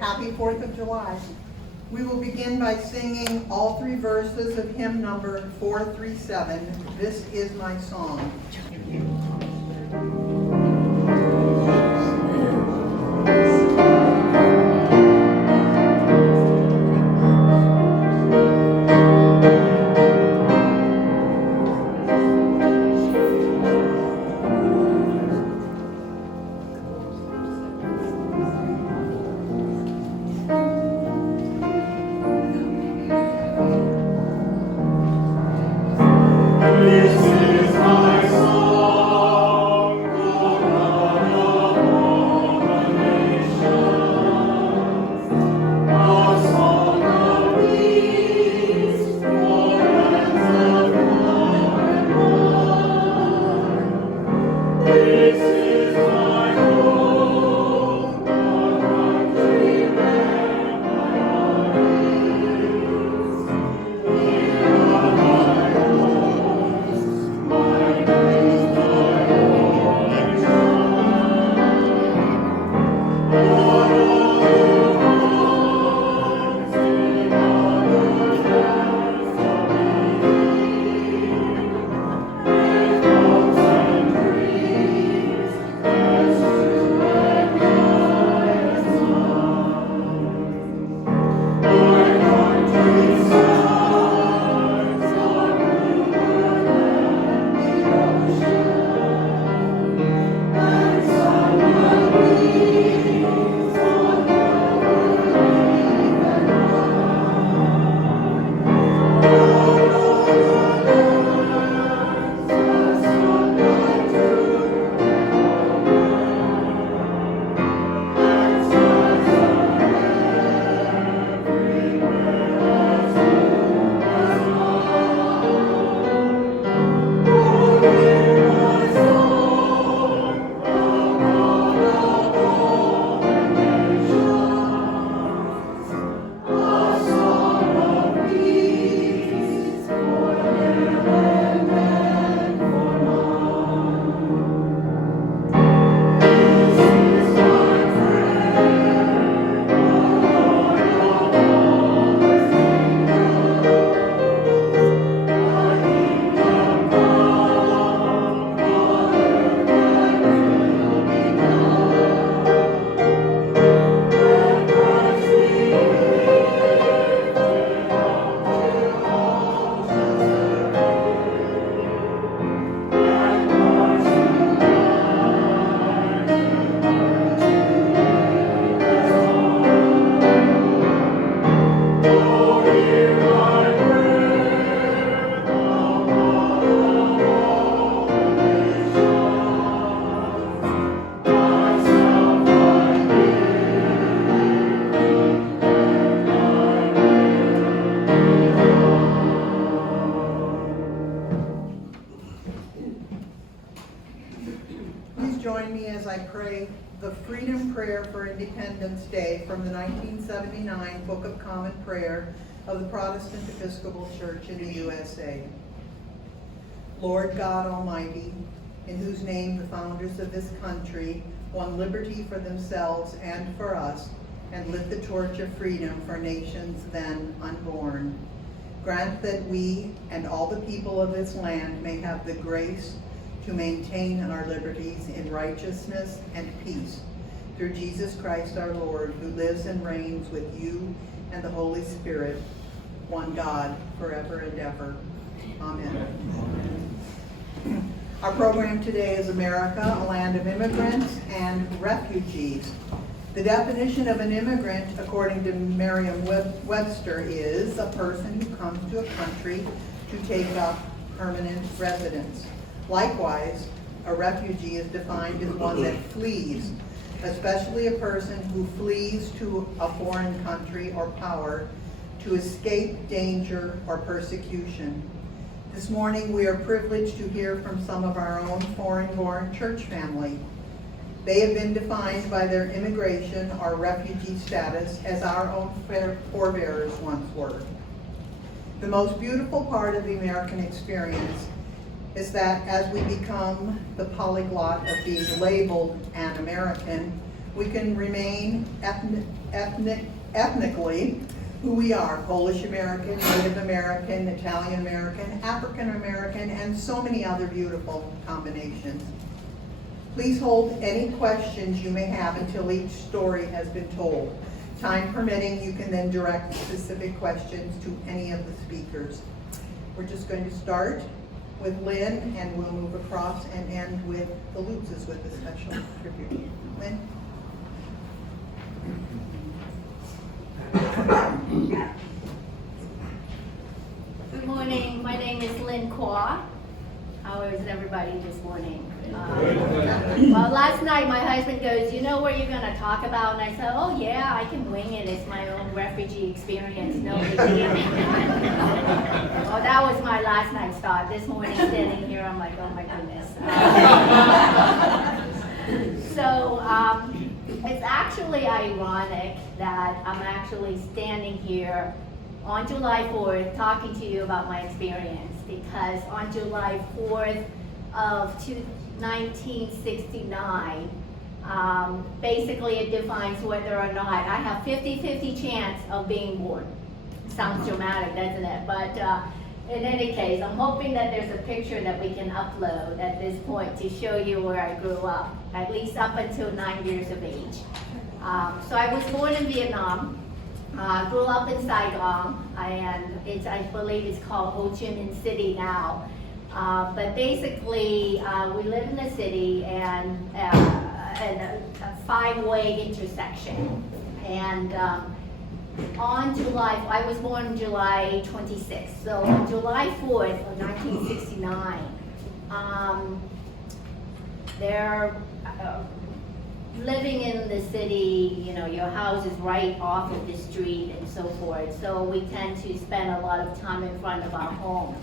Happy 4th of July. We will begin by singing all three verses of hymn number 437, This Is My Song. Independence Day from the 1979 Book of Common Prayer of the Protestant Episcopal Church in the USA. Lord God Almighty, in whose name the founders of this country won liberty for themselves and for us, and lit the torch of freedom for nations then unborn, grant that we and all the people of this land may have the grace to maintain our liberties in righteousness and peace, through Jesus Christ our Lord, who lives and reigns with you and the Holy Spirit, one God, forever and ever. Amen. Our program today is America, a land of immigrants and refugees. The definition of an immigrant, according to Merriam-Webster, is a person who comes to a country to take up permanent residence. Likewise, a refugee is defined as one that flees, especially a person who flees to a foreign country or power to escape danger or persecution. This morning we are privileged to hear from some of our own foreign-born church family. They have been defined by their immigration or refugee status as our own forebears once were. The most beautiful part of the American experience is that as we become the polyglot of being labeled an American, We can remain ethnically who we are: Polish American, Native American, Italian American, African American, and so many other beautiful combinations. Please hold any questions you may have until each story has been told. Time permitting, you can then direct specific questions to any of the speakers. We're just going to start with Lynn, and we'll move across and end with the Lutzes with a special tribute. Lynn? Good morning. My name is Lynn Kwa. How is everybody this morning? Well, last night my husband goes, "You know what you're going to talk about?" And I said, "Oh yeah, I can wing it. It's my own refugee experience. No big deal." Well, that was my last night's thought. This morning, standing here, I'm like, oh my goodness. So it's actually ironic that I'm actually standing here on July 4th talking to you about my experience, because on July 4th of 1969, basically it defines whether or not I have 50-50 chance of being born. Sounds dramatic, doesn't it? But in any case, I'm hoping that there's a picture that we can upload at this point to show you where I grew up, at least up until 9 years of age. So I was born in Vietnam. Grew up in Saigon, and I believe it's called Ho Chi Minh City now. But basically, we live in the city and a five-way intersection. And I was born on July 26th. So on July 4th of 1969, living in the city, you know, your house is right off of the street and so forth. So we tend to spend a lot of time in front of our home.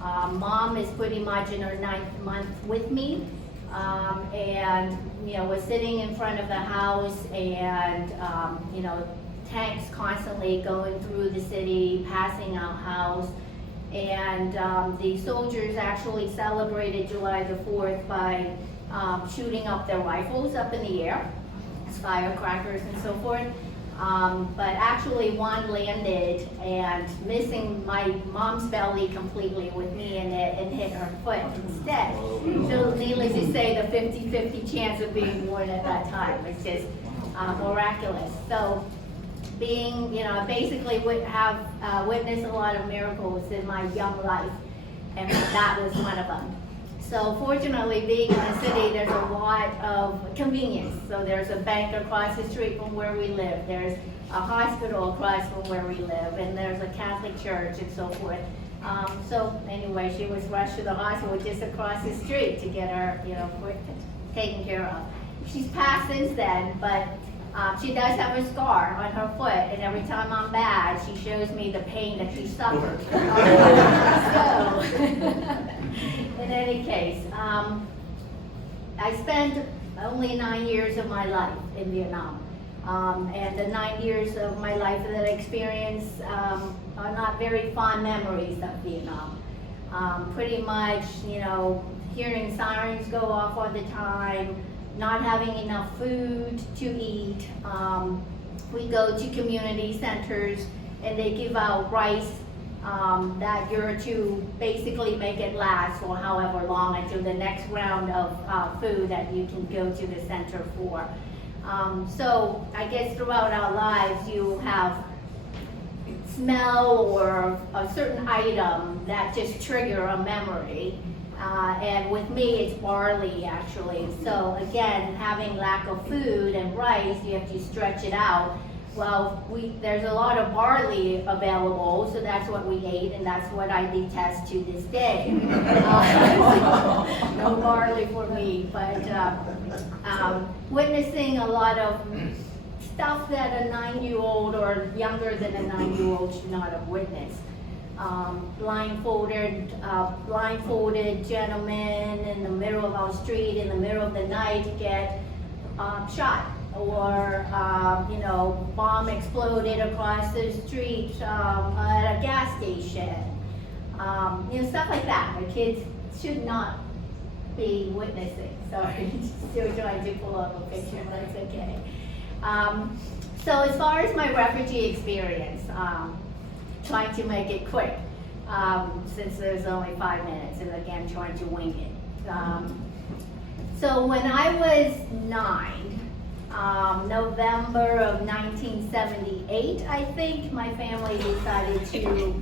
Mom is pretty much in her 9th month with me. And, you know, we're sitting in front of the house and, you know, tanks constantly going through the city, passing our house. And the soldiers actually celebrated July the 4th by shooting up their rifles up in the air, as firecrackers and so forth. But actually one landed and missing my mom's belly completely with me in it and hit her foot instead. So needless to say, the 50-50 chance of being born at that time was just miraculous. So being, you know, basically have witnessed a lot of miracles in my young life, and that was one of them. So fortunately, being in the city, there's a lot of convenience. So there's a bank across the street from where we live. There's a hospital across from where we live, and there's a Catholic church and so forth. So anyway, she was rushed to the hospital just across the street to get her, you know, taken care of. She's passed since then, but she does have a scar on her foot, and every time I'm bad, she shows me the pain that she suffered. So, in any case, I spent only 9 years of my life in Vietnam. And the 9 years of my life that I experienced are not very fond memories of Vietnam. Pretty much, you know, hearing sirens go off all the time, not having enough food to eat. We go to community centers and they give out rice that you're to basically make it last for however long until the next round of food that you can go to the center for. So I guess throughout our lives you have smell or a certain item that just trigger a memory. And with me, it's barley actually. So again, having lack of food and rice, you have to stretch it out. Well, there's a lot of barley available, so that's what we ate, and that's what I detest to this day. No barley for me, but witnessing a lot of stuff that a 9-year-old or younger than a 9-year-old should not have witnessed. Blindfolded gentlemen in the middle of our street in the middle of the night get shot, or you know, bomb exploded across the street at a gas station. You know, stuff like that. The kids should not be witnessing. Sorry, still trying to pull up a picture, but it's okay. So as far as my refugee experience, trying to make it quick, since there's only 5 minutes, and again, trying to wing it. So when I was 9, November of 1978, I think, my family decided to,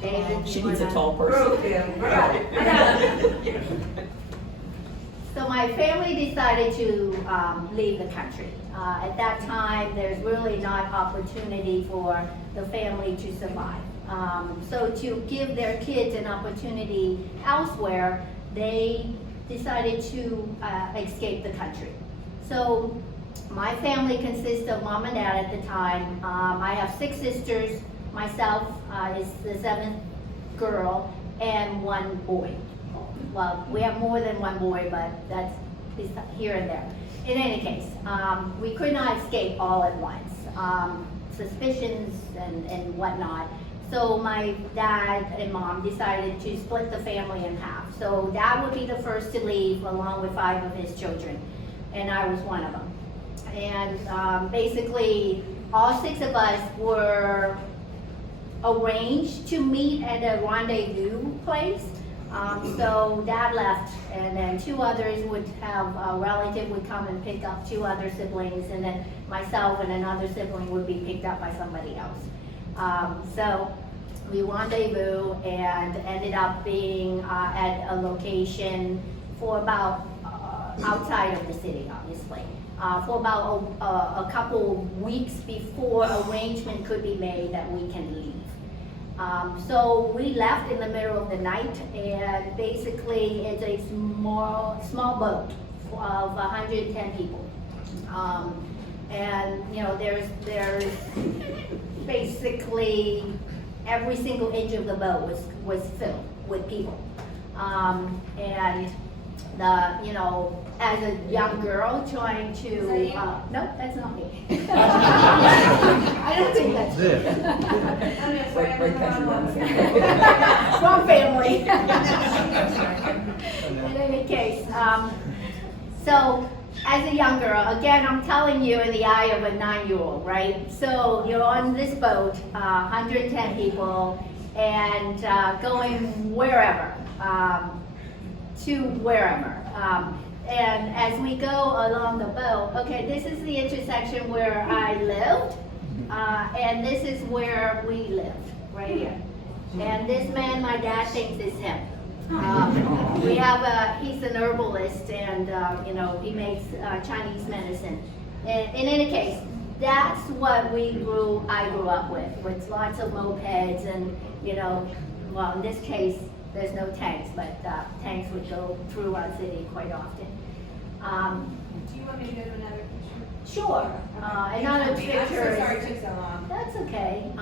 David, She you needs a wanna- tall person. So my family decided to leave the country. At that time, there's really not opportunity for the family to survive. So to give their kids an opportunity elsewhere, they decided to escape the country. So my family consists of mom and dad at the time. I have 6 sisters. Myself is the 7th girl and 1 boy. Well, we have more than 1 boy, but that's here and there. In any case, we could not escape all at once. Suspicions and whatnot. So my dad and mom decided to split the family in half. So dad would be the first to leave along with 5 of his children, and I was one of them. And basically, all 6 of us were arranged to meet at a rendezvous place. So dad left, and then 2 others would have, a relative would come and pick up 2 other siblings, and then myself and another sibling would be picked up by somebody else. So we rendezvous and ended up being at a location for about, outside of the city, obviously, for about a couple weeks before arrangement could be made that we can leave. So we left in the middle of the night, and basically it's a small boat of 110 people. And you know, there's basically every single inch of the boat was filled with people. And you know, as a young girl trying to, Is that you? no, that's not me. I don't think that's me. Right country, wrong Wrong family. In any case, so as a young girl, again, I'm telling you in the eye of a 9-year-old, right? So you're on this boat, 110 people, and going wherever, to wherever. And as we go along the boat, okay, this is the intersection where I lived, and this is where we lived, right here. And this man, my dad thinks is him. We have he's an herbalist, and you know, he makes Chinese medicine. In any case, that's what I grew up with lots of mopeds, and you know, well, in this case, there's no tanks, but tanks would go through our city quite often. Do you want me to go to another picture? Sure, another I'm so picture. sorry it took so long. That's okay.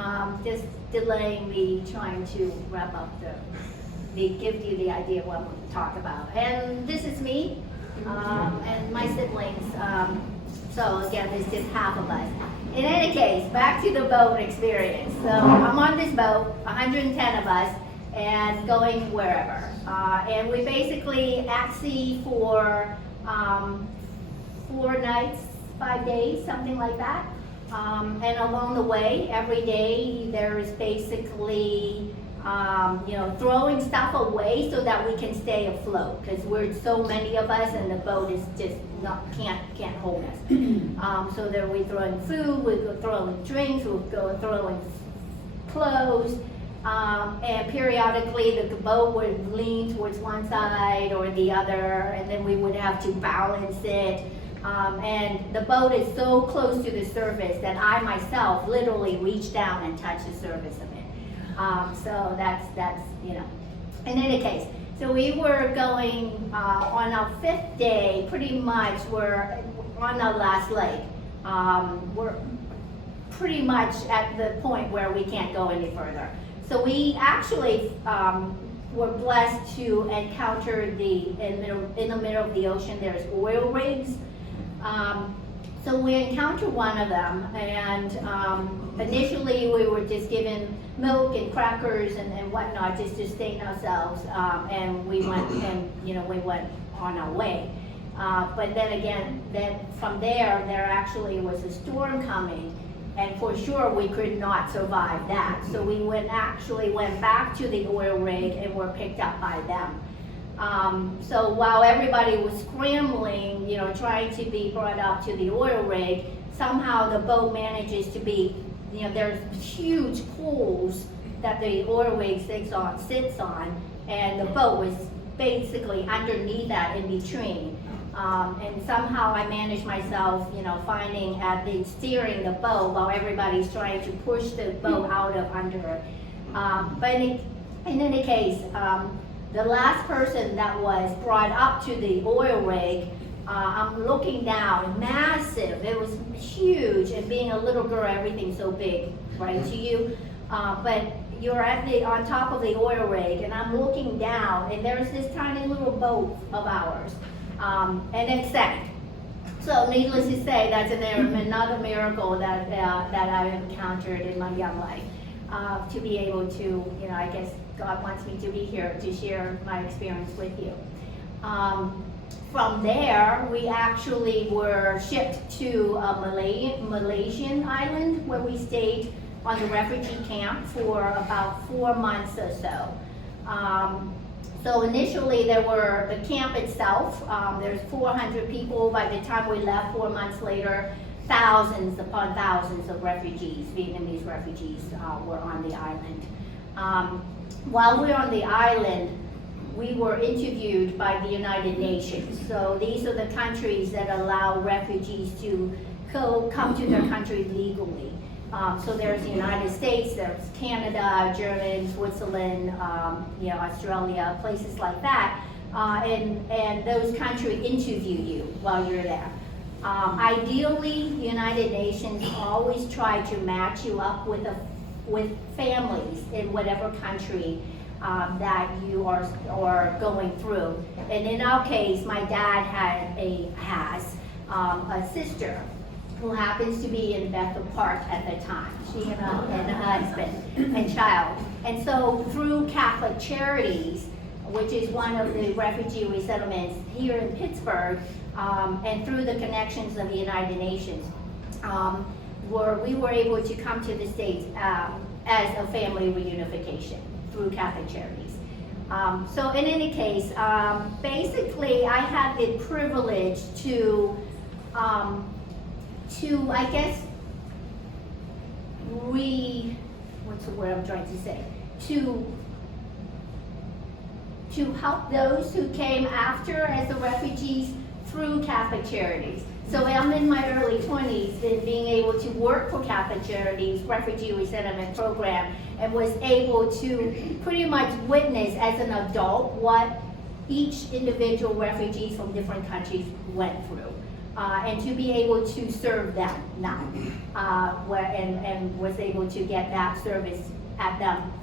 Just delaying me trying to wrap up give you the idea of what we'll talk about. And this is me, and my siblings. So again, there's just half of us. In any case, back to the boat experience. So I'm on this boat, 110 of us, and going wherever. And we basically at sea for 4 nights, 5 days, something like that. And along the way, every day, there is basically, you know, throwing stuff away so that we can stay afloat, because we're so many of us, and the boat is just can't hold us. So there we throwing food, we go throwing drinks, we go throwing clothes, and periodically the boat would lean towards one side or the other, and then we would have to balance it. And the boat is so close to the surface that I myself literally reach down and touch the surface of it. So that's, you know, in any case. So we were going on our 5th day, pretty much we're on our last leg. We're pretty much at the point where we can't go any further. So we actually were blessed to encounter in the middle of the ocean, there's oil rigs. So we encountered one of them, and initially we were just given milk and crackers and whatnot just to sustain ourselves, and we went on our way. But then again, from there actually was a storm coming, and for sure we could not survive that. So we went back to the oil rig and were picked up by them. So while everybody was scrambling, trying to be brought up to the oil rig, somehow the boat manages to be, there's huge poles that the oil rig sits on, and the boat was basically underneath that in between. And somehow I managed myself, steering the boat while everybody's trying to push the boat out of under it. But in any case, the last person that was brought up to the oil rig, I'm looking down, massive, it was huge, and being a little girl, everything's so big, right, to you. But you're on top of the oil rig, and I'm looking down, and there's this tiny little boat of ours, and it sank. So needless to say, that's another miracle that I've encountered in my young life. To be able to, I guess God wants me to be here to share my experience with you. From there, we actually were shipped to a Malaysian island where we stayed on the refugee camp for about 4 months or so. So initially the camp itself, there's 400 people. By the time we left 4 months later, thousands upon thousands of refugees, Vietnamese refugees, were on the island. While we were on the island, we were interviewed by the United Nations. So these are the countries that allow refugees to come to their country legally. So there's the United States, there's Canada, Germany, Switzerland, Australia, places like that. And those countries interview you while you're there. Ideally, the United Nations always try to match you up with families in whatever country that you are going through. And in our case, my dad has a sister who happens to be in Bethel Park at the time. She and a husband and child. And so through Catholic Charities, which is one of the refugee resettlements here in Pittsburgh, and through the connections of the United Nations, we were able to come to the States as a family reunification through Catholic Charities. So in any case, basically I had the privilege to I guess, what's the word I'm trying to say? To help those who came after as the refugees through Catholic Charities. So I'm in my early 20s and being able to work for Catholic Charities Refugee Resettlement Program, and was able to pretty much witness as an adult what each individual refugees from different countries went through. And to be able to serve them now, and was able to get that service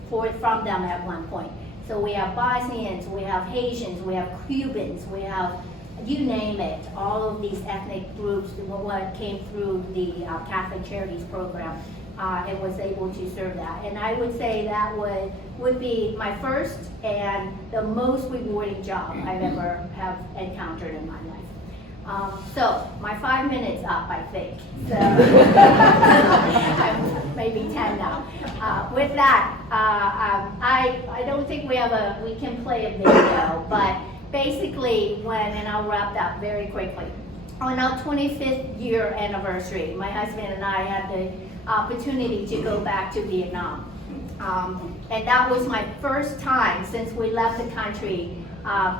from them at one point. So we have Bosnians, we have Haitians, we have Cubans, we have, you name it, all of these ethnic groups what came through the Catholic Charities program, and was able to serve that. And I would say that would be my first and the most rewarding job I've ever have encountered in my life. So my 5 minutes up, I think. So I'm maybe 10 now. With that, I don't think we can play a video, but basically and I'll wrap that very quickly. On our 25th year anniversary, my husband and I had the opportunity to go back to Vietnam. And that was my first time since we left the country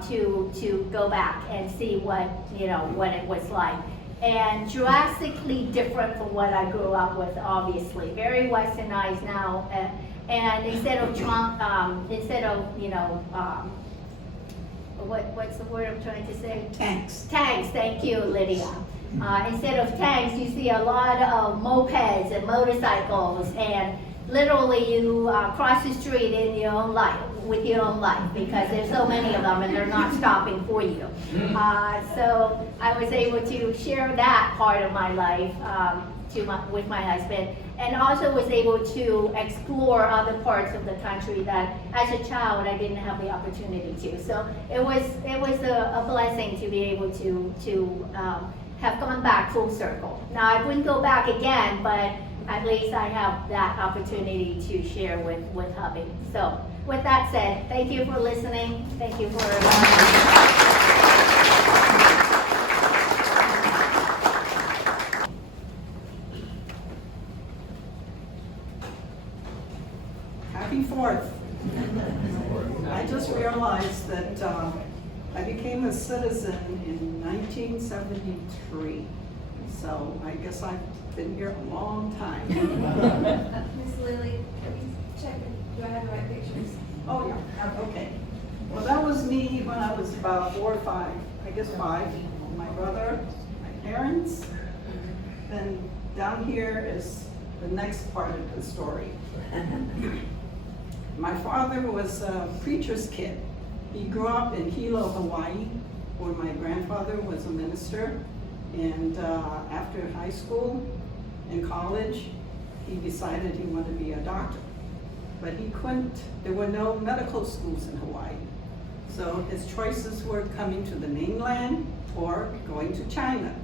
to go back and see what it was like, and drastically different from what I grew up with. Obviously, very westernized now, and instead of what's the word I'm trying to say? Tanks. Tanks. Thank you, Lydia. Instead of tanks, you see a lot of mopeds and motorcycles, and literally you cross the street in your own life, with your own life, because there's so many of them and they're not stopping for you. So I was able to share that part of my life with my husband, and also was able to explore other parts of the country that as a child I didn't have the opportunity to. So it was a blessing to be able to have gone back full circle. Now I wouldn't go back again, but at least I have that opportunity to share with hubby. So with that said, thank you for listening. Thank you for Happy 4th. I just realized that I became a citizen in 1973. So I guess I've been here a long time. Miss Lily, can we check, do I have the right pictures? Oh, yeah, okay. Well, that was me when I was about 4 or 5, I guess 5. My brother, my parents. Then down here is the next part of the story. My father was a preacher's kid. He grew up in Hilo, Hawaii, where my grandfather was a minister. And after high school and college, he decided he wanted to be a doctor. But he couldn't, there were no medical schools in Hawaii. So his choices were coming to the mainland or going to China.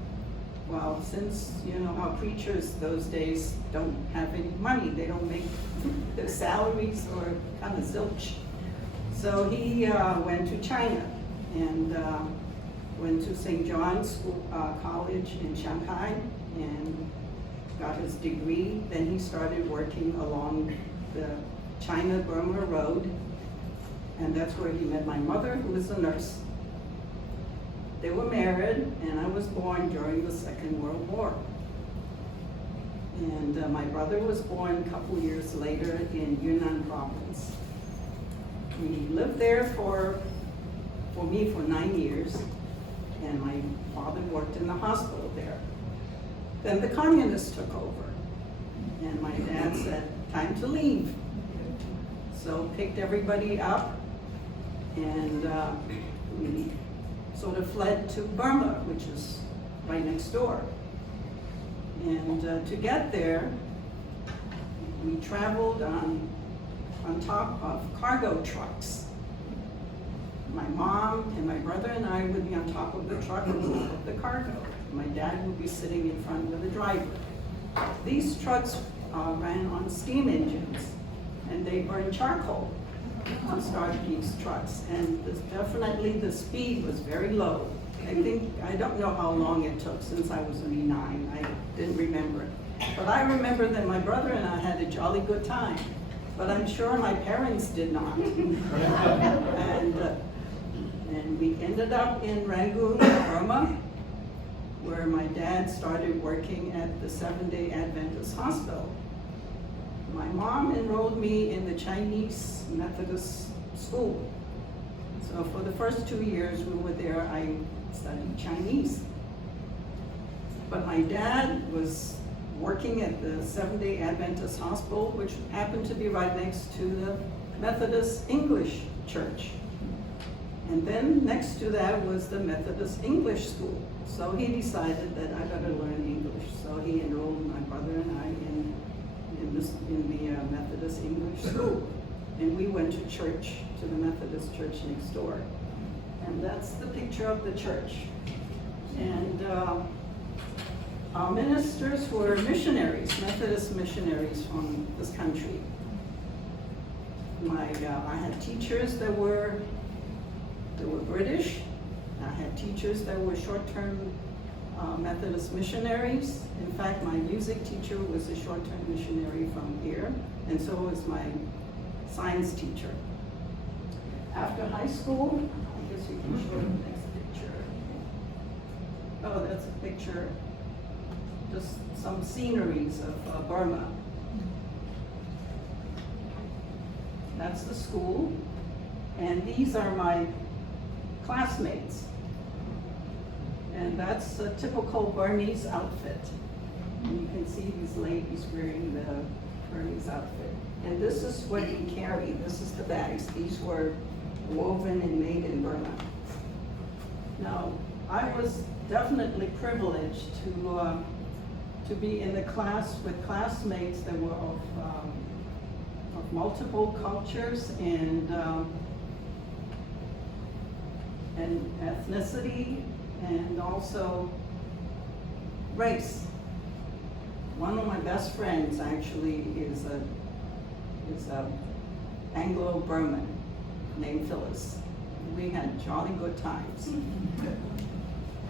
Well, since you know how preachers those days don't have any money, they don't make their salaries or kind of zilch. So he went to China and went to St. John's College in Shanghai and got his degree. Then he started working along the China-Burma Road, and that's where he met my mother, who was a nurse. They were married, and I was born during the Second World War. And my brother was born a couple years later in Yunnan province. We lived there for me for 9 years, and my father worked in the hospital there. Then the communists took over, and my dad said, time to leave. So picked everybody up, and we sort of fled to Burma, which is right next door. And to get there, we traveled on top of cargo trucks. My mom and my brother and I would be on top of the truck with the cargo. My dad would be sitting in front with the driver. These trucks ran on steam engines, and they burned charcoal to start these trucks. And definitely the speed was very low. I don't know how long it took since I was only 9. I didn't remember it. But I remember that my brother and I had a jolly good time. But I'm sure my parents did not. And we ended up in Rangoon, Burma, where my dad started working at the Seventh-day Adventist Hospital. My mom enrolled me in the Chinese Methodist school. So for the first 2 years we were there, I studied Chinese. But my dad was working at the Seventh-day Adventist Hospital, which happened to be right next to the Methodist English Church. And then next to that was the Methodist English School. So he decided that I better learn English. So he enrolled my brother and I in the Methodist English School. And we went to church, to the Methodist church next door. And that's the picture of the church. And our ministers were missionaries, Methodist missionaries from this country. I had teachers that were British. I had teachers that were short-term Methodist missionaries. In fact, my music teacher was a short-term missionary from here, and so was my science teacher. After high school, I guess you can show the next picture. Oh, that's a picture, just some sceneries of Burma. That's the school, and these are my classmates. And that's a typical Burmese outfit. And you can see these ladies wearing the Burmese outfit. And this is what we carry. This is the bags. These were woven and made in Burma. Now, I was definitely privileged to to be in a class with classmates that were of multiple cultures and ethnicity and also race. One of my best friends actually is a Anglo-Burman named Phyllis. We had jolly good times.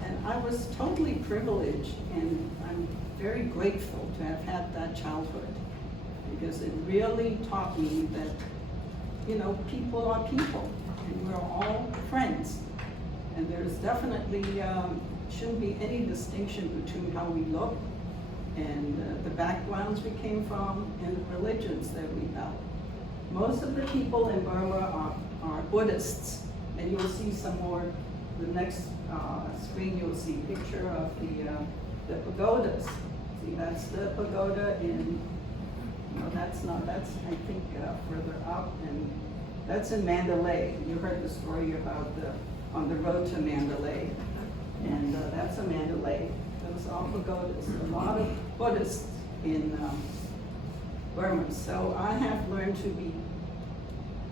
And I was totally privileged, and I'm very grateful to have had that childhood, because it really taught me that, you know, people are people, and we're all friends. And there's definitely shouldn't be any distinction between how we look and the backgrounds we came from and the religions that we held. Most of the people in Burma are Buddhists, and you'll see some more. The next screen, you'll see a picture of the pagodas. See, that's the pagoda in, no, that's I think further up, and that's in Mandalay. You heard the story about on the road to Mandalay, and that's a Mandalay. Those are all pagodas. A lot of Buddhists in Burma. So I have learned to be,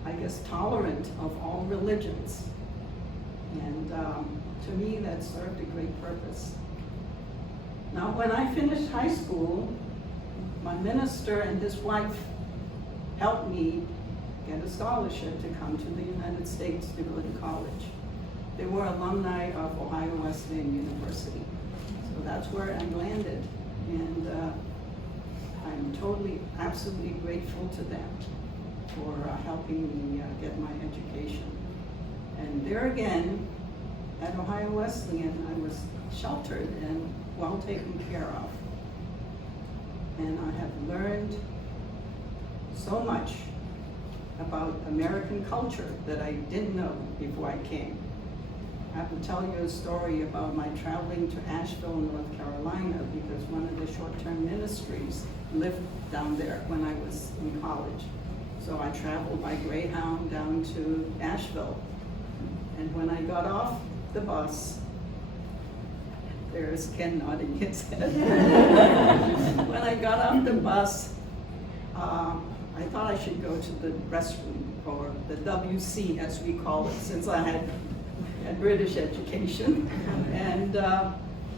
I guess, tolerant of all religions. And to me, that served a great purpose. Now, when I finished high school, my minister and his wife helped me get a scholarship to come to the United States to go to college. They were alumni of Ohio Wesleyan University. So that's where I landed. And I'm totally, absolutely grateful to them for helping me get my education. And there again, at Ohio Wesleyan, I was sheltered and well taken care of. And I have learned so much about American culture that I didn't know before I came. I have to tell you a story about my traveling to Asheville, North Carolina, because one of the short-term ministries lived down there when I was in college. So I traveled by Greyhound down to Asheville. And when I got off the bus, there's Ken nodding his head. When I got off the bus, I thought I should go to the restroom, or the WC as we call it, since I had British education. And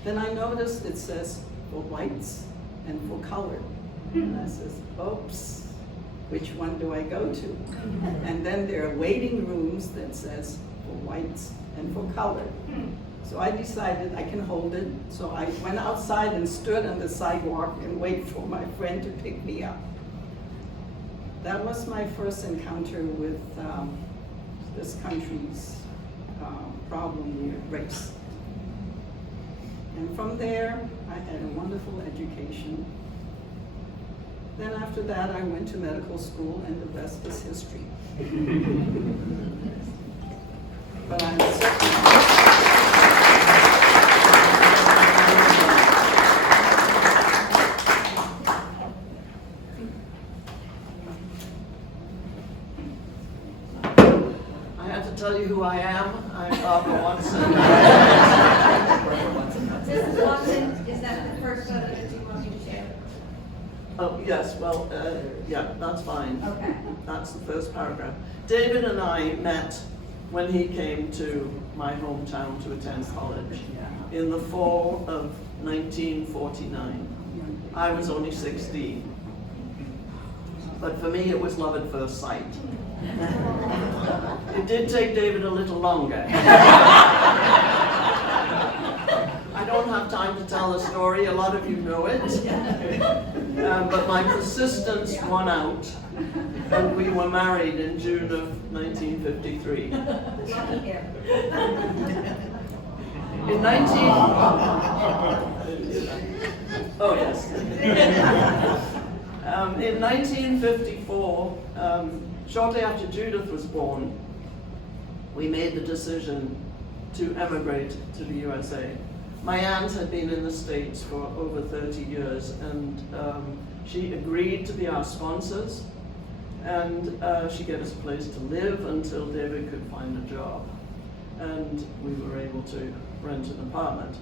then I noticed it says for whites and for colored. And I says, oops, which one do I go to? And then there are waiting rooms that says for whites and for colored. So I decided I can hold it. So I went outside and stood on the sidewalk and waited for my friend to pick me up. That was my first encounter with this country's problem with race. And from there, I had a wonderful education. Then after that, I went to medical school, and the rest is history. But I'm tell you who I am. I'm Barbara Watson. Mrs. Watson, is that the first photo that you want me to share? Oh, yes, well, yeah, that's fine. Okay. That's the first paragraph. David and I met when he came to my hometown to attend college in the fall of 1949. I was only 16. But for me, it was love at first sight. It did take David a little longer. I don't have time to tell the story, a lot of you know it. But my persistence won out, and we were married in June of 1953. In 1954, shortly after Judith was born, we made the decision to emigrate to the USA. My aunt had been in the States for over 30 years, and she agreed to be our sponsors, and she gave us a place to live until David could find a job, and we were able to rent an apartment.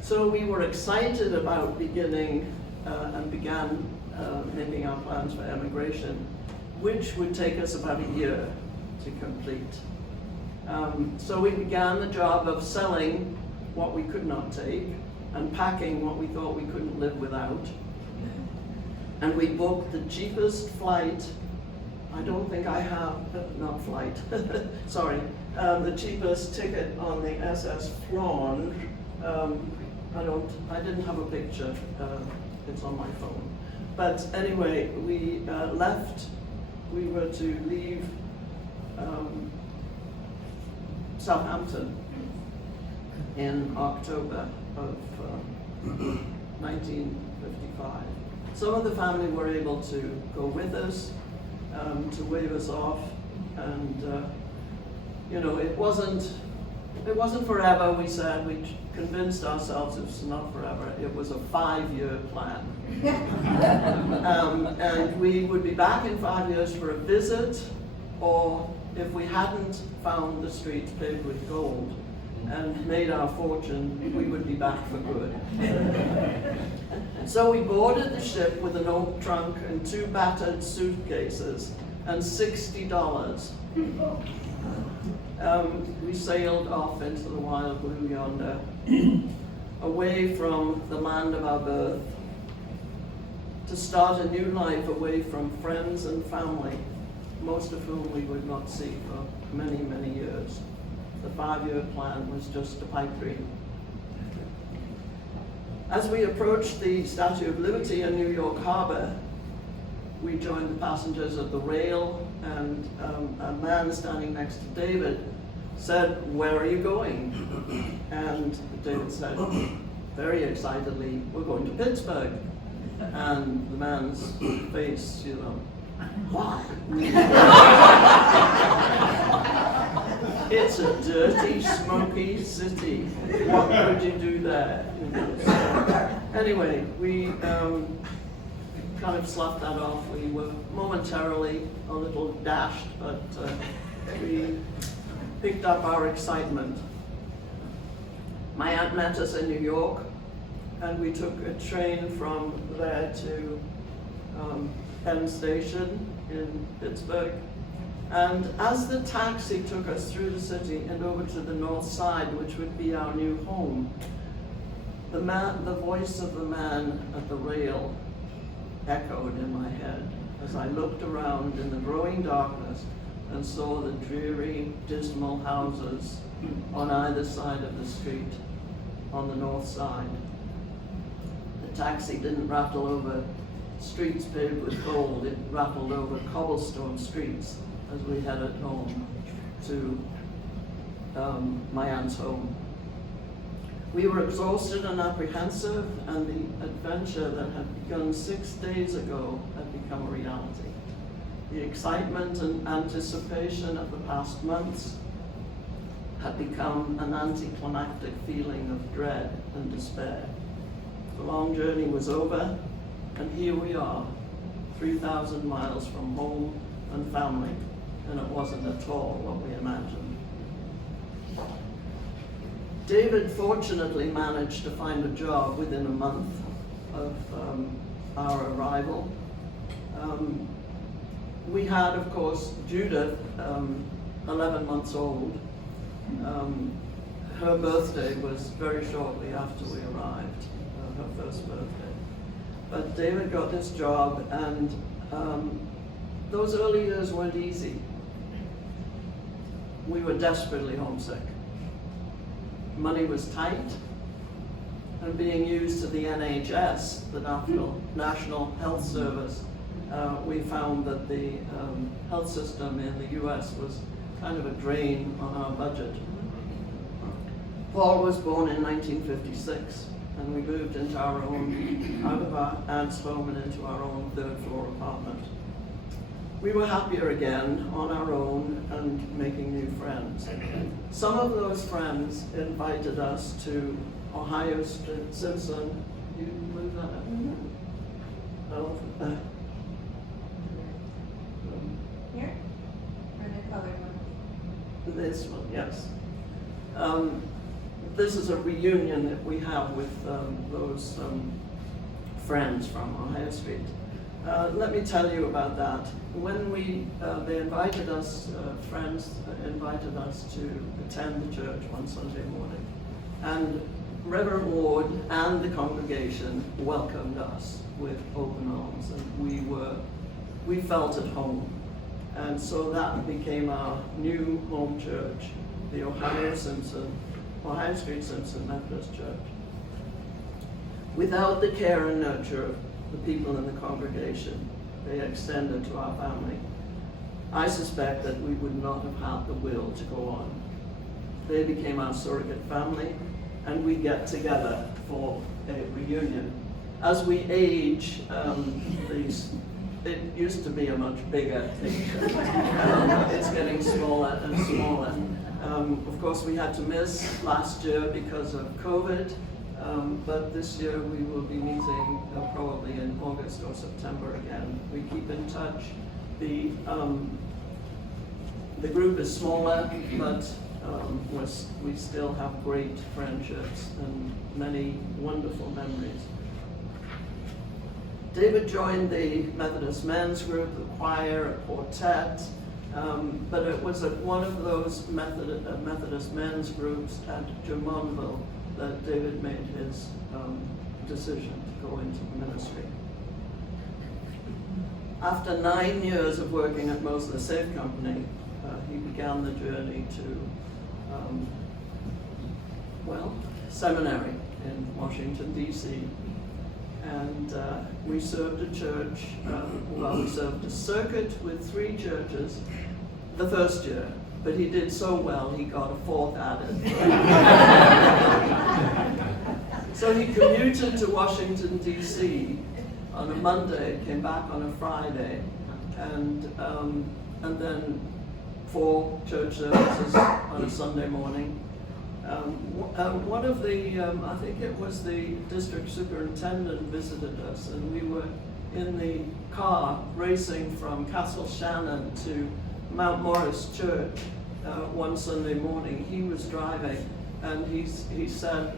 So we were excited about beginning and began making our plans for emigration, which would take us about a year to complete. So we began the job of selling what we could not take and packing what we thought we couldn't live without. And we booked the cheapest flight. I don't think I have, not flight, sorry, the cheapest ticket on the SS Flan. I didn't have a picture, it's on my phone. But anyway, we left, we were to leave Southampton in October of 1955. Some of the family were able to go with us, to wave us off, and you know, it wasn't forever. We said, we convinced ourselves it was not forever. It was a 5-year plan. And we would be back in 5 years for a visit, or if we hadn't found the streets paved with gold and made our fortune, we would be back for good. So we boarded the ship with an old trunk and 2 battered suitcases and $60. We sailed off into the wild blue yonder, away from the land of our birth, to start a new life away from friends and family, most of whom we would not see for many, many years. The 5-year plan was just a pipe dream. As we approached the Statue of Liberty in New York Harbor, we joined the passengers of the rail, and a man standing next to David said, "Where are you going?" And David said, very excitedly, "We're going to Pittsburgh." And the man's face, you know, "Why?" "It's a dirty, smoky city. What could you do there?" So, anyway, we kind of sloughed that off. We were momentarily a little dashed, but we picked up our excitement. My aunt met us in New York, and we took a train from there to Penn Station in Pittsburgh. And as the taxi took us through the city and over to the north side, which would be our new home, the voice of the man at the rail echoed in my head as I looked around in the growing darkness and saw the dreary, dismal houses on either side of the street on the north side. The taxi didn't rattle over streets paved with gold, it rattled over cobblestone streets as we headed home to my aunt's home. We were exhausted and apprehensive, and the adventure that had begun 6 days ago had become a reality. The excitement and anticipation of the past months had become an anticlimactic feeling of dread and despair. The long journey was over, and here we are, 3,000 miles from home and family, and it wasn't at all what we imagined. David fortunately managed to find a job within a month of our arrival. We had, of course, Judith, 11 months old. Her birthday was very shortly after we arrived, her first birthday. But David got this job, and those early years weren't easy. We were desperately homesick. Money was tight, and being used to the NHS, the National Health Service, we found that the health system in the US was kind of a drain on our budget. Paul was born in 1956, and we moved into our own, out of our aunt's home and into our own 3rd floor apartment. We were happier again on our own and making new friends. Some of those friends invited us to Ohio Street, Simpson. You move that up? Oh, Here? Or the colored one? this one, yes. This is a reunion that we have with those friends from Ohio Street. Let me tell you about that. When they invited us, friends invited us to attend the church one Sunday morning, and Reverend Ward and the congregation welcomed us with open arms, and we felt at home. And so that became our new home church, the Ohio Street Simpson Methodist Church. Without the care and nurture of the people in the congregation they extended to our family, I suspect that we would not have had the will to go on. They became our surrogate family, and we get together for a reunion. As we age, it used to be a much bigger picture. It's getting smaller and smaller. Of course, we had to miss last year because of COVID, but this year we will be meeting probably in August or September again. We keep in touch. The group is smaller, but we still have great friendships and many wonderful memories. David joined the Methodist men's group, the choir, a quartet, but it was at one of those Methodist men's groups at Drummondville that David made his decision to go into the ministry. After 9 years of working at Mosley Safe Company, he began the journey to, seminary in Washington, D.C. And we served a church, we served a circuit with 3 churches the first year, but he did so well he got a 4th added. So he commuted to Washington, D.C. on a Monday, came back on a Friday, and then 4 church services on a Sunday morning. One of the, I think it was the district superintendent visited us, and we were in the car racing from Castle Shannon to Mount Morris Church one Sunday morning. He was driving, and he said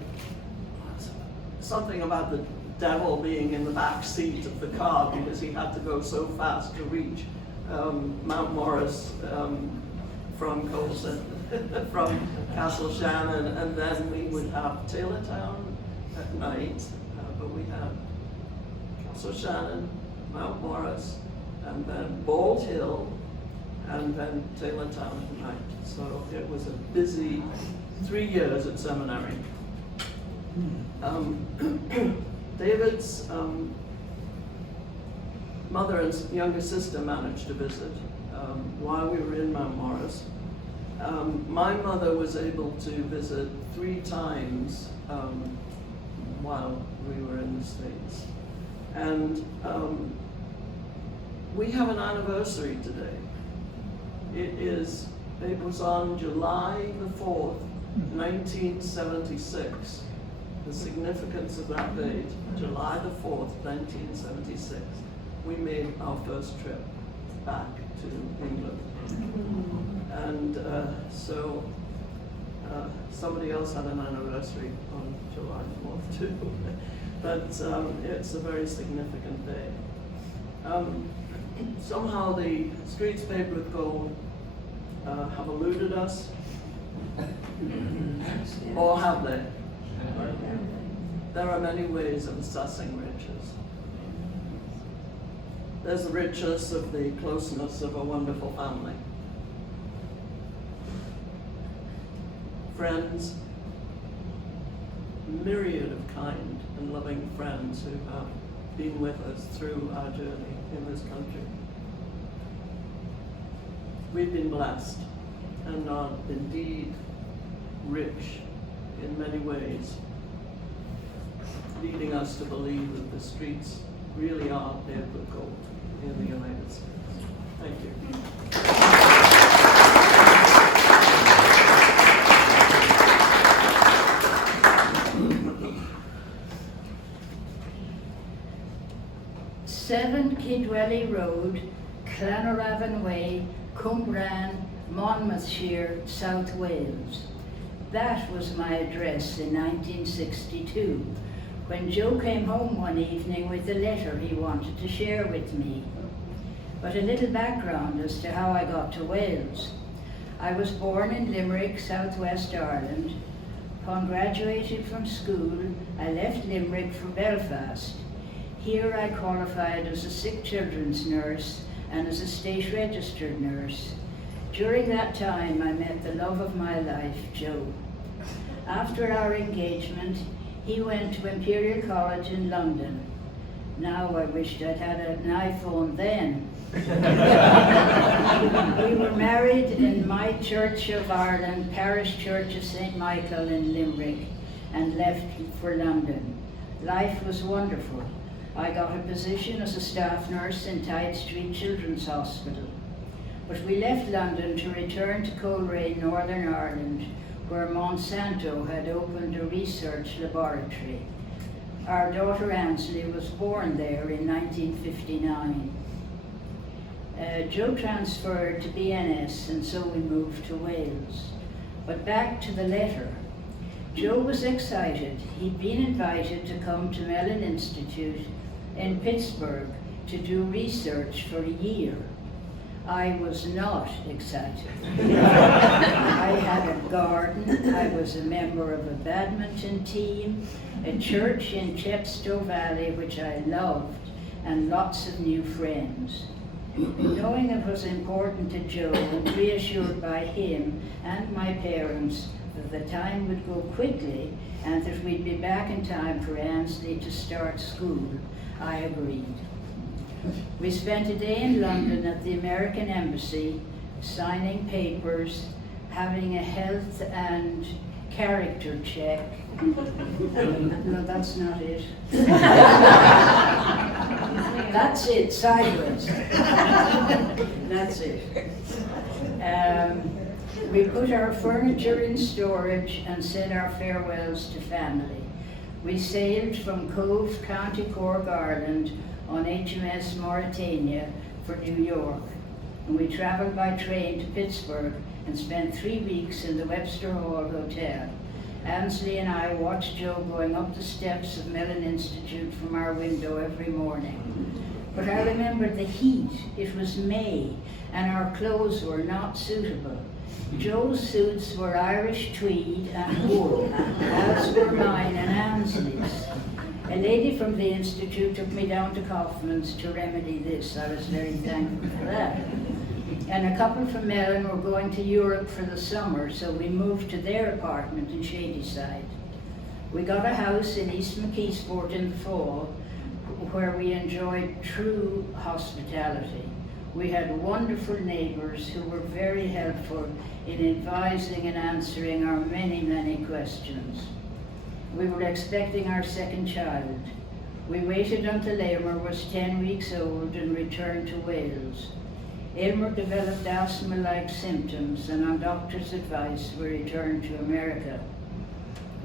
something about the devil being in the back seat of the car because he had to go so fast to reach Mount Morris from Colson. From Castle Shannon, and then we would have Taylortown at night, but we had Castle Shannon, Mount Morris, and then Bald Hill, and then Taylortown at night. So it was a busy 3 years at seminary. David's mother and younger sister managed to visit while we were in Mount Morris. My mother was able to visit 3 times while we were in the States. And we have an anniversary today. It was on July the 4th, 1976. The significance of that date, July the 4th, 1976, we made our first trip back to England. And so somebody else had an anniversary on July 4th too. But it's a very significant day. Somehow the streets paved with gold have eluded us, or have they? There are many ways of assessing riches. There's the richness of the closeness of a wonderful family. Friends, myriad of kind and loving friends who have been with us through our journey in this country. We've been blessed and are indeed rich in many ways, leading us to believe that the streets really are paved with gold in the United States. Thank you. 7 Kidwelly Road, Clanaravan Way, Cumbran, Monmouthshire, South Wales. That was my address in 1962, when Joe came home one evening with a letter he wanted to share with me. But a little background as to how I got to Wales. I was born in Limerick, southwest Ireland. Upon graduating from school, I left Limerick for Belfast. Here I qualified as a sick children's nurse and as a state registered nurse. During that time, I met the love of my life, Joe. After our engagement, he went to Imperial College in London. Now I wished I'd had an iPhone then. We were married in my Church of Ireland, Parish Church of St. Michael in Limerick, and left for London. Life was wonderful. I got a position as a staff nurse in Tide Street Children's Hospital. But we left London to return to Coleraine, Northern Ireland, where Monsanto had opened a research laboratory. Our daughter Ansley was born there in 1959. Joe transferred to BNS, and so we moved to Wales. But back to the letter. Joe was excited. He'd been invited to come to Mellon Institute in Pittsburgh to do research for a year. I was not excited. I had a garden, I was a member of a badminton team, a church in Chepstow Valley which I loved, and lots of new friends. Knowing it was important to Joe and reassured by him and my parents that the time would go quickly and that we'd be back in time for Ansley to start school, I agreed. We spent a day in London at the American Embassy, signing papers, having a health and character check. No, that's not it. That's it, sideways. That's it. We put our furniture in storage and said our farewells to family. We sailed from Cove, County Cork, Ireland, on HMS Mauritania for New York. And we traveled by train to Pittsburgh and spent 3 weeks in the Webster Hall Hotel. Ansley and I watched Joe going up the steps of Mellon Institute from our window every morning. But I remember the heat. It was May, and our clothes were not suitable. Joe's suits were Irish tweed and wool, as were mine and Ansley's. A lady from the Institute took me down to Kaufman's to remedy this. I was very thankful for that. And a couple from Mellon were going to Europe for the summer, so we moved to their apartment in Shadyside. We got a house in East McKeesport in the fall, where we enjoyed true hospitality. We had wonderful neighbors who were very helpful in advising and answering our many, many questions. We were expecting our second child. We waited until Aylmer was 10 weeks old and returned to Wales. Aylmer developed asthma-like symptoms, and on doctor's advice, we returned to America.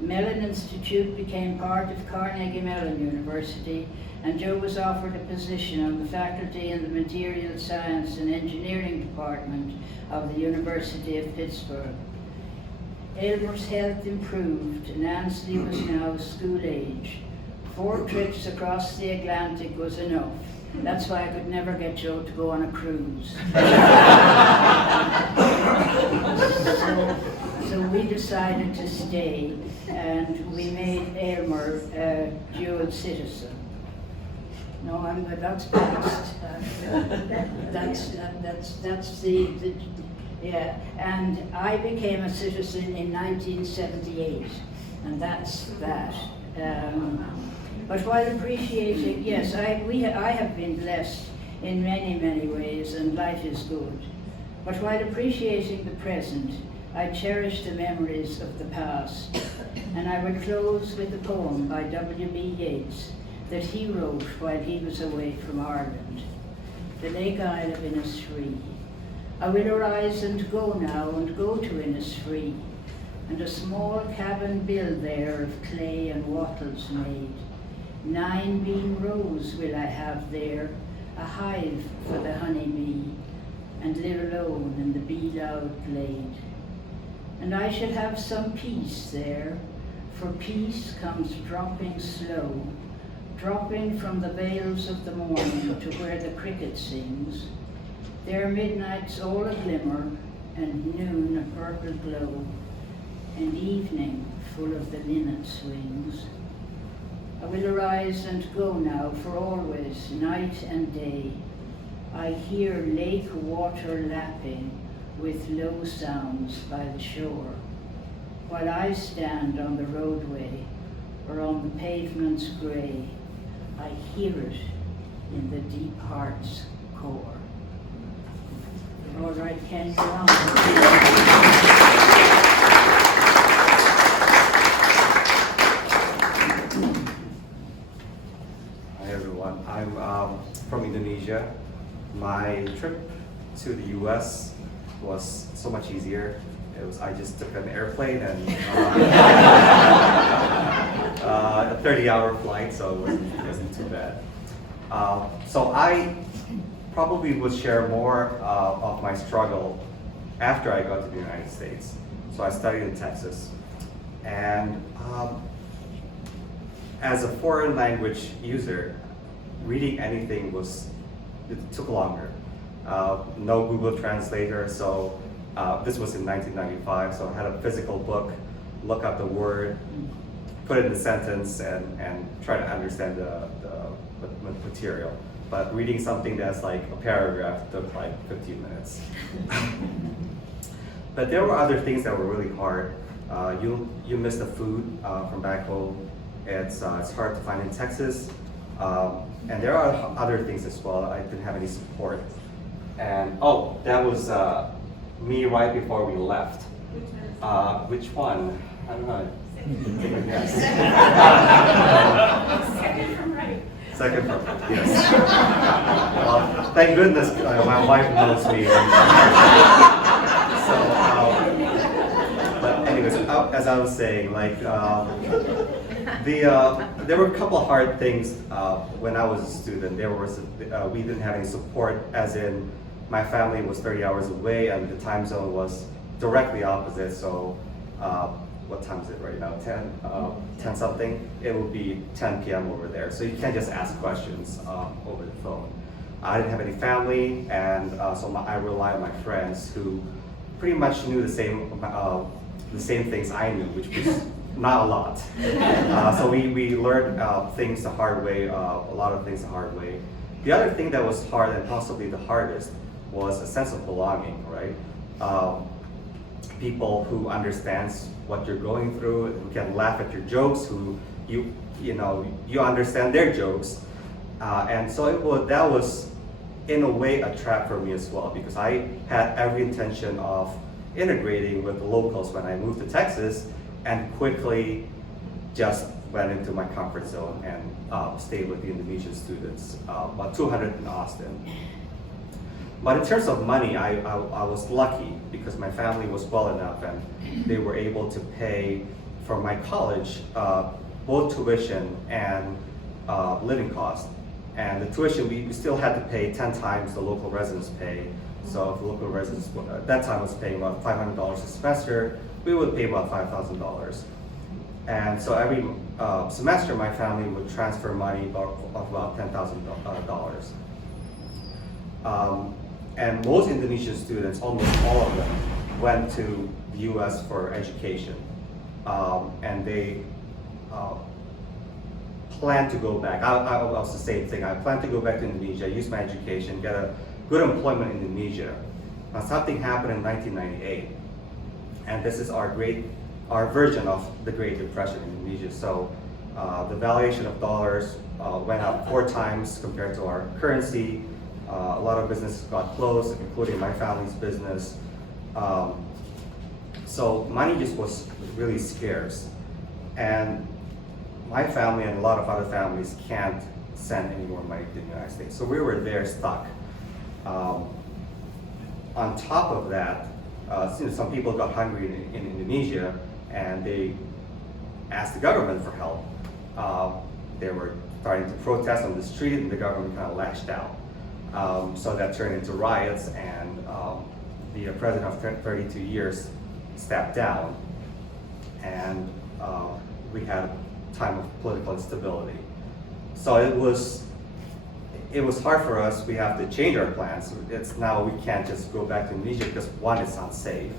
Mellon Institute became part of Carnegie Mellon University, and Joe was offered a position on the faculty in the Material Science and Engineering Department of the University of Pittsburgh. Aylmer's health improved, and Ansley was now school age. 4 trips across the Atlantic was enough. That's why I could never get Joe to go on a cruise. So we decided to stay, and we made Aylmer a dual citizen. No, that's past. That's the yeah. And I became a citizen in 1978, and that's that. But while appreciating, yes, I have been blessed in many, many ways, and life is good. But while appreciating the present, I cherish the memories of the past. And I will close with a poem by W.B. Yeats that he wrote while he was away from Ireland. The Lake Isle of Innisfree. I will arise and go now, and go to Innisfree, and a small cabin build there of clay and wattles made. 9 bean rows will I have there, a hive for the honeybee, and live alone in the bee-loud glade. And I shall have some peace there, For peace comes dropping slow, dropping from the veils of the morning to where the cricket sings. There midnight's all a glimmer, and noon a purple glow, and evening full of the linnet swings. I will arise and go now for always, night and day. I hear lake water lapping with low sounds by the shore, while I stand on the roadway or on the pavement's grey. I hear it in the deep heart's core. All right, Ken, go on. Hi everyone, I'm from Indonesia. My trip to the US was so much easier. I just took an airplane and a 30-hour flight, so it wasn't too bad. So I probably would share more of my struggle after I got to the United States. So I studied in Texas, and as a foreign language user, reading anything it took longer. No Google Translator, so this was in 1995, so I had a physical book, look up the word, put it in a sentence, and try to understand the material. But reading something that's like a paragraph took like 15 minutes. But there were other things that were really hard. You miss the food from back home. It's hard to find in Texas. And there are other things as well. I didn't have any support. And that was me right before we left. Which one? I don't know. Take a guess. Second from right. Second from right, yes. Well, thank goodness my wife knows me. But anyways, as I was saying, like there were a couple of hard things when I was a student. We didn't have any support, as in my family was 30 hours away and the time zone was directly opposite. So what time is it right now? 10 something. It would be 10 p.m. over there. So you can't just ask questions over the phone. I didn't have any family, and so I relied on my friends who pretty much knew the same things I knew, which was not a lot. So we learned things the hard way, a lot of things the hard way. The other thing that was hard, and possibly the hardest, was a sense of belonging, right? People who understands what you're going through, who can laugh at your jokes, who you understand their jokes, and so that was in a way a trap for me as well, because I had every intention of integrating with the locals when I moved to Texas, and quickly just went into my comfort zone and stayed with the Indonesian students, about 200 in Austin. But in terms of money, I was lucky because my family was well enough and they were able to pay for my college, both tuition and living costs. And the tuition, we still had to pay 10 times the local residence pay. So if the local residents at that time was paying about $500 a semester, we would pay about $5,000. And so every semester, my family would transfer money of about $10,000. And most Indonesian students, almost all of them, went to the US for education. And they plan to go back. I was the same thing. I plan to go back to Indonesia, use my education, get a good employment in Indonesia. Now something happened in 1998. And this is our version of the Great Depression in Indonesia. So the valuation of dollars went up 4 times compared to our currency. A lot of businesses got closed, including my family's business. So money just was really scarce. And my family and a lot of other families can't send any more money to the United States. So we were there stuck. On top of that, some people got hungry in Indonesia and they asked the government for help. They were starting to protest on the street and the government kind of lashed out. So that turned into riots, and the president of 32 years stepped down. And we had a time of political instability. So it was hard for us. We have to change our plans. It's now we can't just go back to Indonesia because one, it's unsafe,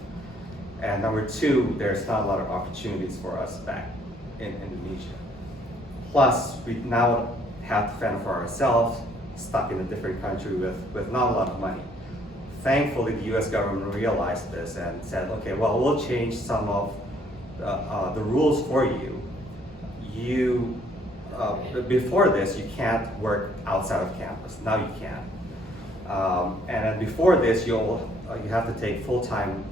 and number two, there's not a lot of opportunities for us back in Indonesia. Plus, we now have to fend for ourselves, stuck in a different country with not a lot of money. Thankfully, the U.S. government realized this and said, okay, well, we'll change some of the rules for you. Before this, you can't work outside of campus. Now you can. And then before this, you have to take full-time,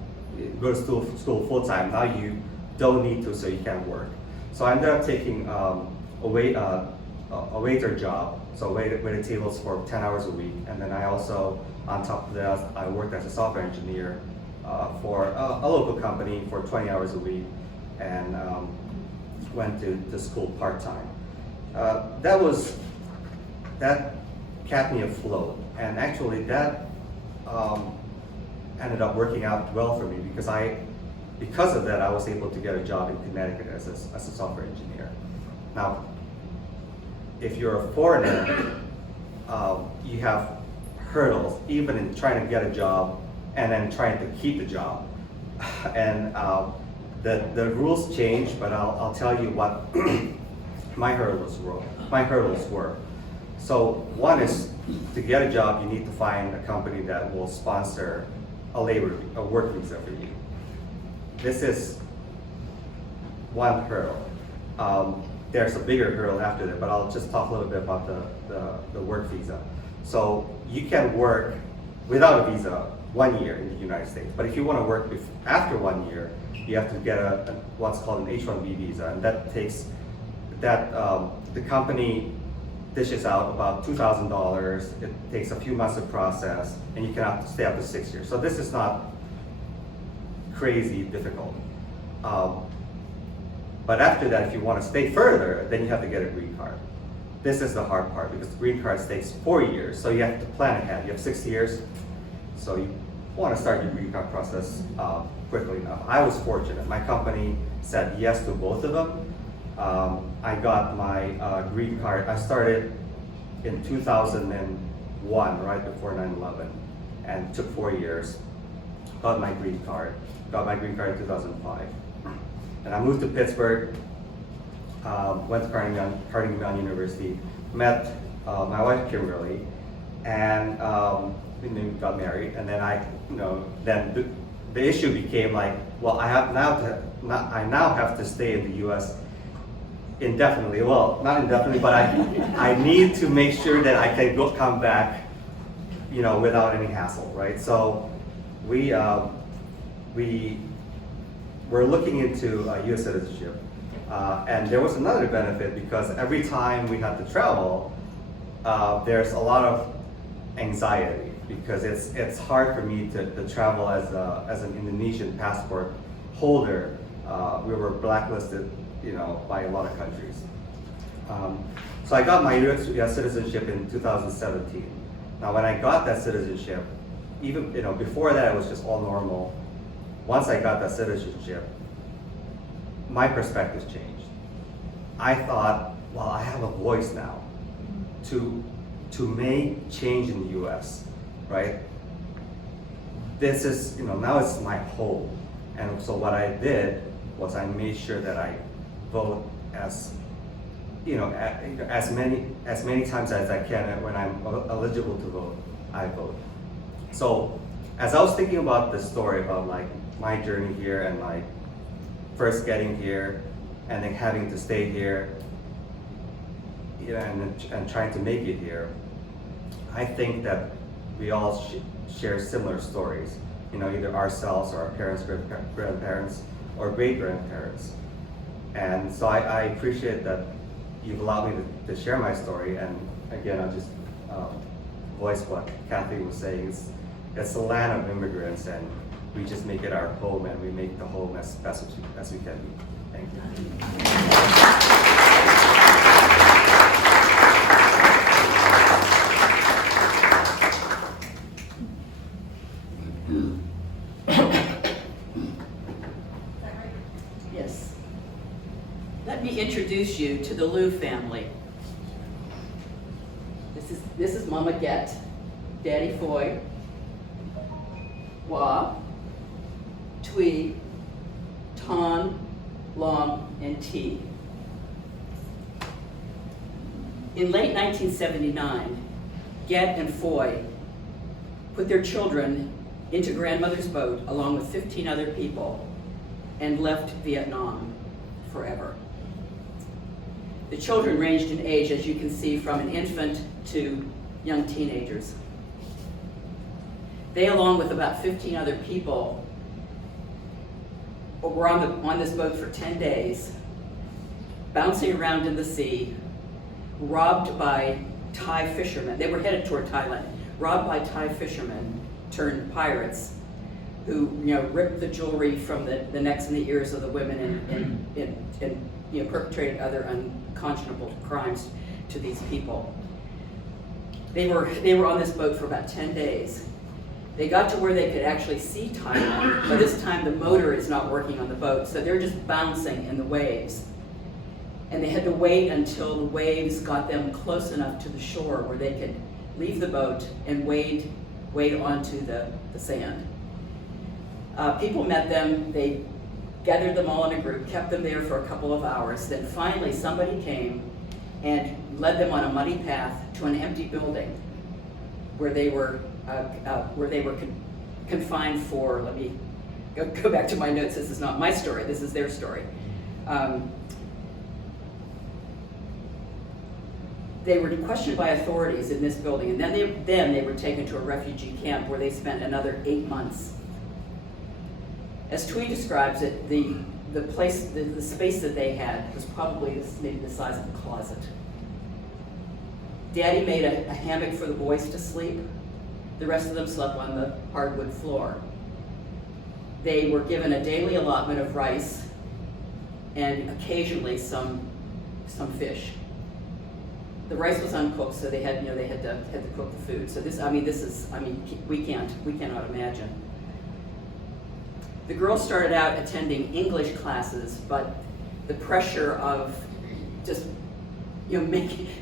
go to school full-time. Now you don't need to, so you can work. So I ended up taking a waiter job, so waited tables for 10 hours a week. And then I also, on top of that, I worked as a software engineer for a local company for 20 hours a week, and went to school part-time. That kept me afloat, and actually that ended up working out well for me because of that I was able to get a job in Connecticut as a software engineer. Now, if you're a foreigner, you have hurdles even in trying to get a job and then trying to keep the job. And the rules change, but I'll tell you what my hurdles were. So one is, to get a job, you need to find a company that will sponsor a work visa for you. This is one hurdle. There's a bigger hurdle after that, but I'll just talk a little bit about the work visa. So you can work without a visa 1 year in the United States, but if you want to work after 1 year, you have to get what's called an H-1B visa, and the company dishes out about $2,000. It takes a few months to process, and you can have to stay up to 6 years. So this is not crazy difficult. But after that, if you want to stay further, then you have to get a green card. This is the hard part because the green card takes 4 years, so you have to plan ahead. You have 6 years, so you want to start your green card process quickly enough. I was fortunate. My company said yes to both of them. I got my green card. I started in 2001, right before 9/11, and took 4 years. Got my green card. Got my green card in 2005. And I moved to Pittsburgh, went to Carnegie Mellon University, met my wife Kimberly, and we got married. And then then the issue became like, well, I now have to stay in the U.S. indefinitely. Well, not indefinitely, but I need to make sure that I can come back, without any hassle, right? So we were looking into U.S. citizenship, and there was another benefit because every time we had to travel, there's a lot of anxiety because it's hard for me to travel as an Indonesian passport holder. We were blacklisted, by a lot of countries. So I got my U.S. citizenship in 2017. Now, when I got that citizenship, even before that, it was just all normal. Once I got that citizenship, my perspective changed. I thought, well, I have a voice now to make change in the U.S., right? This is, now it's my home. And so what I did was I made sure that I vote as many times as I can, and when I'm eligible to vote, I vote. So as I was thinking about this story about my journey here and first getting here and then having to stay here, and trying to make it here, I think that we all share similar stories, either ourselves or our parents, grandparents, or great-grandparents. And so I appreciate that you've allowed me to share my story. And again, I'll just voice what Kathy was saying. It's the land of immigrants, and we just make it our home, and we make the home as best as we can be. Thank you. Yes. Let me me introduce you to the Liu family. This is Mama Get, Daddy Foy, Wa, Tui, Ton, Long, and T. In late 1979, Get and Foy put their children into grandmother's boat along with 15 other people and left Vietnam forever. The children ranged in age, as you can see, from an infant to young teenagers. They, along with about 15 other people, were on this boat for 10 days, bouncing around in the sea, robbed by Thai fishermen. They were headed toward Thailand, robbed by Thai fishermen turned pirates who, ripped the jewelry from the necks and the ears of the women and perpetrated other unconscionable crimes to these people. They were on this boat for about 10 days. They got to where they could actually see Thailand, but this time the motor is not working on the boat, so they're just bouncing in the waves. And they had to wait until the waves got them close enough to the shore where they could leave the boat and wade onto the sand. People met them, they gathered them all in a group, kept them there for a couple of hours, then finally somebody came and led them on a muddy path to an empty building where they were confined for, let me go back to my notes, this is not my story, this is their story. They were questioned by authorities in this building, and then they were taken to a refugee camp where they spent another 8 months. As Twee describes it, the space that they had was probably maybe the size of a closet. Daddy made a hammock for the boys to sleep. The rest of them slept on the hardwood floor. They were given a daily allotment of rice and occasionally some fish. The rice was uncooked, so they had to cook the food. So we cannot imagine. The girls started out attending English classes, but the pressure of just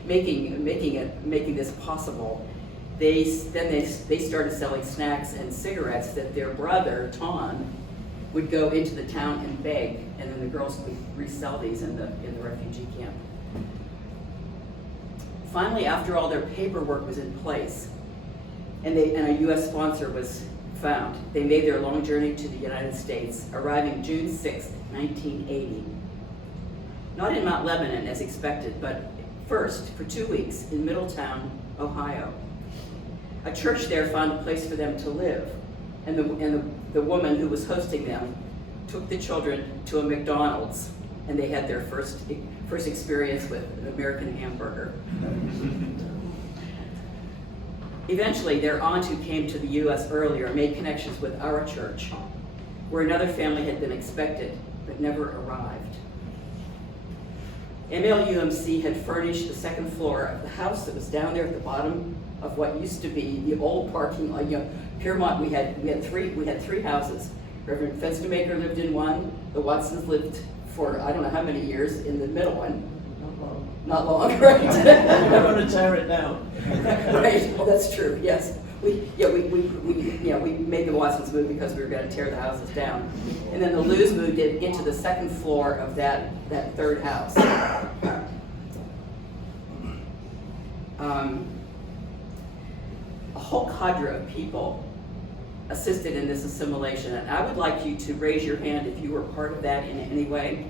making this possible, they started selling snacks and cigarettes that their brother Ton would go into the town and beg, and then the girls would resell these in the refugee camp. Finally, after all their paperwork was in place, and a U.S. sponsor was found, they made their long journey to the United States, arriving June 6, 1980. Not in Mount Lebanon as expected, but first for 2 weeks in Middletown, Ohio. A church there found a place for them to live, and the woman who was hosting them took the children to a McDonald's, and they had their first experience with an American hamburger. Eventually, their aunt, who came to the U.S. earlier, made connections with our church, where another family had been expected but never arrived. MLUMC had furnished the second floor of the house that was down there at the bottom of what used to be the old parking lot. Piermont, we had three houses. Reverend Fenstermaker lived in one. The Watsons lived for I don't know how many years in the middle one. Not long, right? We're going to tear it down. Right. Well, that's true. Yes. We made the Watsons move because we were going to tear the houses down, and then the Lius moved into the second floor of that third house. A whole cadre of people assisted in this assimilation, and I would like you to raise your hand if you were part of that in any way.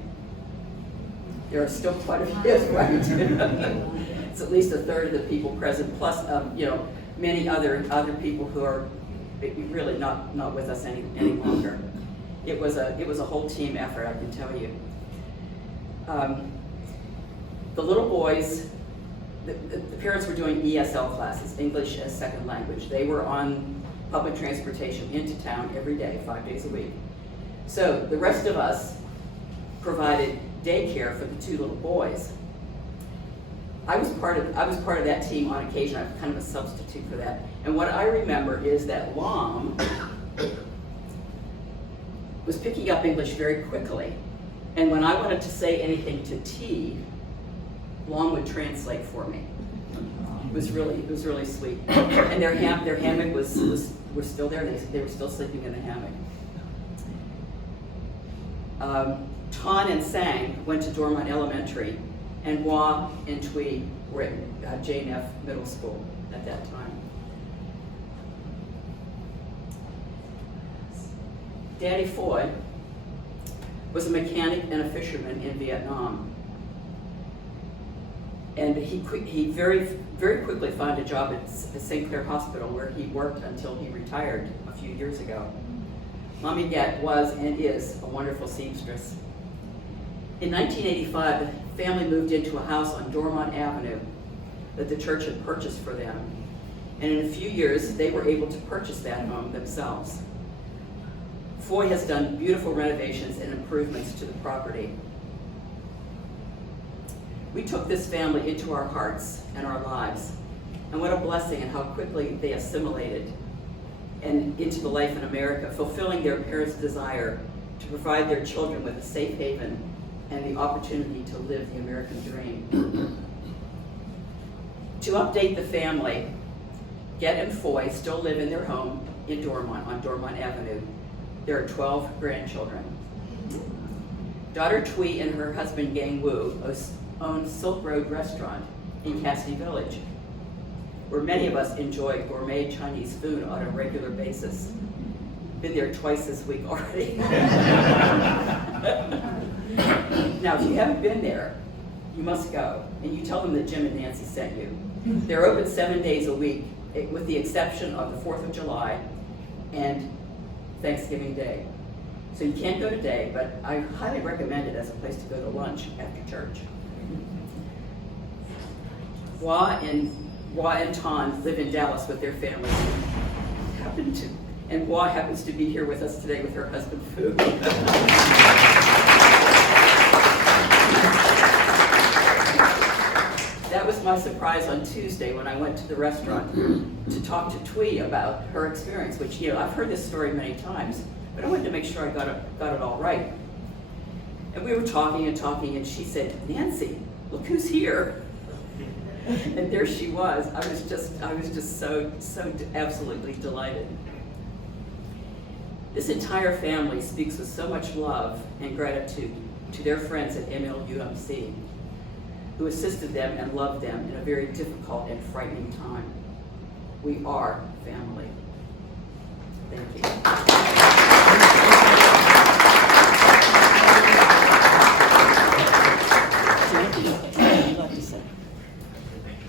There are still quite a few, right? It's at least a third of the people present, plus many other people who are really not with us any longer. It was a whole team effort, I can tell you. The little boys, the parents were doing ESL classes, English as Second Language. They were on public transportation into town every day, 5 days a week. So the rest of us provided daycare for the two little boys. I was part of that team on occasion. I was kind of a substitute for that. And what I remember is that Lam was picking up English very quickly. And when I wanted to say anything to T, Long would translate for me. It was really sweet. And their hammock was still there. They were still sleeping in the hammock. Ton and Sang went to Dormont Elementary, and Wah and Twee were at Jane F. Middle School at that time. Daddy Foy was a mechanic and a fisherman in Vietnam. And he very quickly found a job at St. Clair Hospital, where he worked until he retired a few years ago. Mommy Get was and is a wonderful seamstress. In 1985, the family moved into a house on Dormont Avenue that the church had purchased for them. And in a few years, they were able to purchase that home themselves. Foy has done beautiful renovations and improvements to the property. We took this family into our hearts and our lives, and what a blessing and how quickly they assimilated and into the life in America, fulfilling their parents' desire to provide their children with a safe haven and the opportunity to live the American dream. To update the family, Get and Foy still live in their home in Dormont, on Dormont Avenue. There are 12 grandchildren. Daughter Twee and her husband Gang Wu own Silk Road Restaurant in Cassidy Village, where many of us enjoy gourmet Chinese food on a regular basis. Been there twice this week already. Now, if you haven't been there, you must go, and you tell them that Jim and Nancy sent you. They're open 7 days a week, with the exception of the 4th of July and Thanksgiving Day. So you can't go today, but I highly recommend it as a place to go to lunch after church. Wah and Ton live in Dallas with their families. And Wah happens to be here with us today with her husband, Fu. That was my surprise on Tuesday when I went to the restaurant to talk to Twee about her experience, which, I've heard this story many times, but I wanted to make sure I got it all right. And we were talking, and she said, "Nancy, look who's here." And there she was. I was just so absolutely delighted. This entire family speaks with so much love and gratitude to their friends at MLUMC, who assisted them and loved them in a very difficult and frightening time. We are family. Thank you.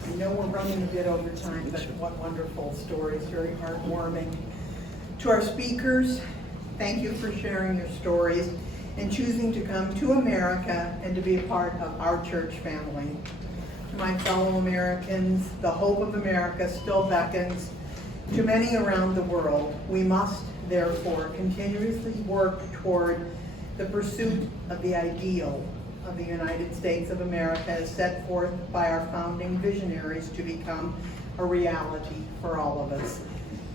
I know we're running a bit over time, but what wonderful stories, very heartwarming. To our speakers, thank you for sharing your stories and choosing to come to America and to be a part of our church family. To my fellow Americans, the hope of America still beckons to many around the world. We must, therefore, continuously work toward the pursuit of the ideal of the United States of America as set forth by our founding visionaries to become a reality for all of us.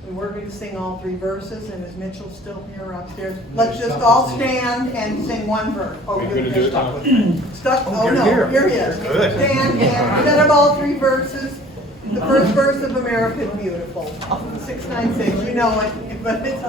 We're going to sing all 3 verses, and is Mitchell still here upstairs? Let's just all stand and sing one verse. Oh, you're stuck with me. Stuck? Oh, no, here he is. Stand and instead of all 3 verses, the first verse of America is Beautiful. 696, you know it, but it's